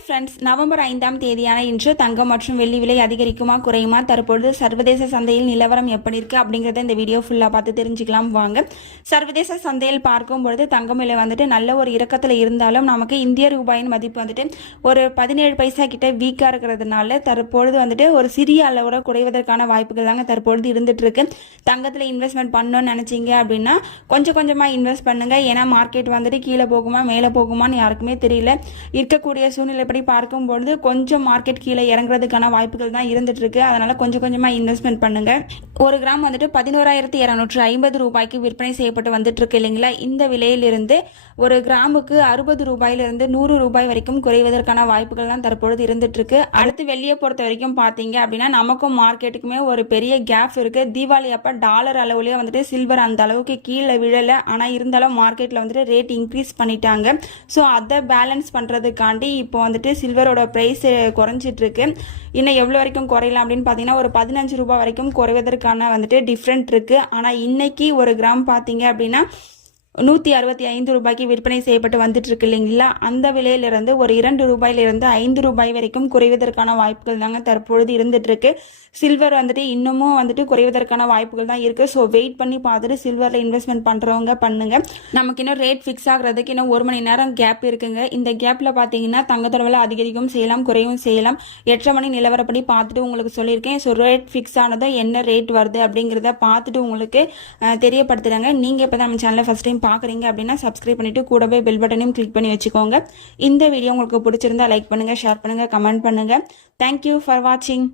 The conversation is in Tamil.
ஹாய் ஃப்ரெண்ட்ஸ், நவம்பர் 5ஆம் தேதியான இன்று தங்கம் மற்றும் வெள்ளி விலை அதிகரிக்குமா குறையுமா, தற்பொழுது சர்வதேச சந்தையில் நிலவரம் எப்படி இருக்கு அப்படிங்கறத இந்த வீடியோ ஃபுல்லா பார்த்து தெரிஞ்சுக்கலாம் வாங்க. சர்வதேச சந்தையில் பார்க்கும் பொழுது தங்கம் விலை வந்துட்டு நல்ல ஒரு இறக்கத்துல இருந்தாலும் நமக்கு இந்திய ரூபாயின் மதிப்பு வந்துட்டு ஒரு 17 பைசா கிட்ட வீக்கா இருக்கிறதுனால தற்பொழுது வந்துட்டு ஒரு சிறிய அளவோட குறைவதற்கான வாய்ப்புகள் தாங்க தற்பொழுது இருந்துட்டு இருக்கு. தங்கத்துல இன்வெஸ்ட்மெண்ட் பண்ணணும்னு நினைச்சீங்க அப்படின்னா கொஞ்சம் கொஞ்சமா இன்வெஸ்ட் பண்ணுங்க. ஏன்னா மார்க்கெட் வந்துட்டு கீழே போகுமா மேலே போகுமான்னு யாருக்குமே தெரியல. இருக்கக்கூடிய சூழ்நிலைப்படி பார்க்கும்பொழுது கொஞ்சம் மார்க்கெட் கீழே இறங்குறதுக்கான வாய்ப்புகள் தான் இருந்துட்டு இருக்கு. அதனால கொஞ்சம் கொஞ்சமா இன்வெஸ்ட்மெண்ட் பண்ணுங்க. ஒரு கிராம் வந்துட்டு 11,250 ரூபாய்க்கு விற்பனை செய்யப்பட்டு வந்துட்டு இருக்கு இல்லைங்களா. இந்த விலையிலிருந்து ஒரு கிராமுக்கு 60 ரூபாயிலிருந்து 100 ரூபாய் வரைக்கும் குறைவதற்கான வாய்ப்புகள் தான் தற்பொழுது இருந்துட்டு இருக்கு. அடுத்து வெள்ளியை பொறுத்த வரைக்கும் பாத்தீங்க அப்படின்னா நமக்கும் மார்க்கெட்டுக்குமே ஒரு பெரிய கேப் இருக்கு. தீபாவளி அப்ப டாலர் அளவுலயே வந்துட்டு சில்வர் அந்த அளவுக்கு கீழே விழல. ஆனா இருந்தாலும் மார்க்கெட்ல வந்துட்டு ரேட் இன்க்ரீஸ் பண்ணிட்டாங்க. ஸோ அதை பேலன்ஸ் பண்றதுக்காண்டி இப்போ வந்துட்டு சில்வரோட பிரைஸ் குறைஞ்சிட்டு இருக்கு. இன்னும் எவ்வளவு வரைக்கும் குறையலாம் அப்படின்னு பாத்தீங்கன்னா ஒரு 15 ரூபாய் வரைக்கும் குறைவதற்கான வந்துட்டு டிஃப்ரெண்ட் இருக்கு. ஆனா இன்னைக்கு ஒரு கிராம் பாத்தீங்க அப்படின்னா 165 ரூபாய்க்கு விற்பனை செய்யப்பட்டு வந்துட்டு இருக்கு இல்லைங்களா. அந்த விலையிலிருந்து ஒரு 2 ரூபாயிலிருந்து 5 ரூபாய் வரைக்கும் குறைவதற்கான வாய்ப்புகள் தாங்க தற்பொழுது இருந்துட்டு இருக்கு. சில்வர் வந்துட்டு இன்னமும் வந்துட்டு குறைவதற்கான வாய்ப்புகள் தான் இருக்கு. ஸோ வெயிட் பண்ணி பார்த்துட்டு சில்வர்ல இன்வெஸ்ட்மெண்ட் பண்றவங்க பண்ணுங்க. நமக்கு இன்னும் ரேட் ஃபிக்ஸ் ஆகுறதுக்கு இன்னும் 1 மணி நேரம் கேப் இருக்குங்க. இந்த கேப்ல பாத்தீங்கன்னா தங்கத்தோட விலை அதிகரிக்கவும் செய்யலாம் குறையவும் செய்யலாம். 8:30 மணி நிலவரப்படி பார்த்துட்டு உங்களுக்கு சொல்லியிருக்கேன். ஸோ ரேட் ஃபிக்ஸ் ஆனதும் என்ன ரேட் வருது அப்படிங்கிறத பார்த்துட்டு உங்களுக்கு தெரியப்படுத்துறாங்க. நீங்க இப்போ நம்ம சேனலை ஃபர்ஸ்ட் டைம் பார்க்குறீங்க அப்படின்னா சப்ஸ்கிரைப் பண்ணிட்டு கூடவே பெல் பட்டனையும் கிளிக் பண்ணி வச்சுக்கோங்க. இந்த வீடியோ உங்களுக்கு பிடிச்சிருந்தா லைக் பண்ணுங்க, ஷேர் பண்ணுங்க, கமெண்ட் பண்ணுங்க. தேங்க்யூ ஃபார் வாட்சிங்.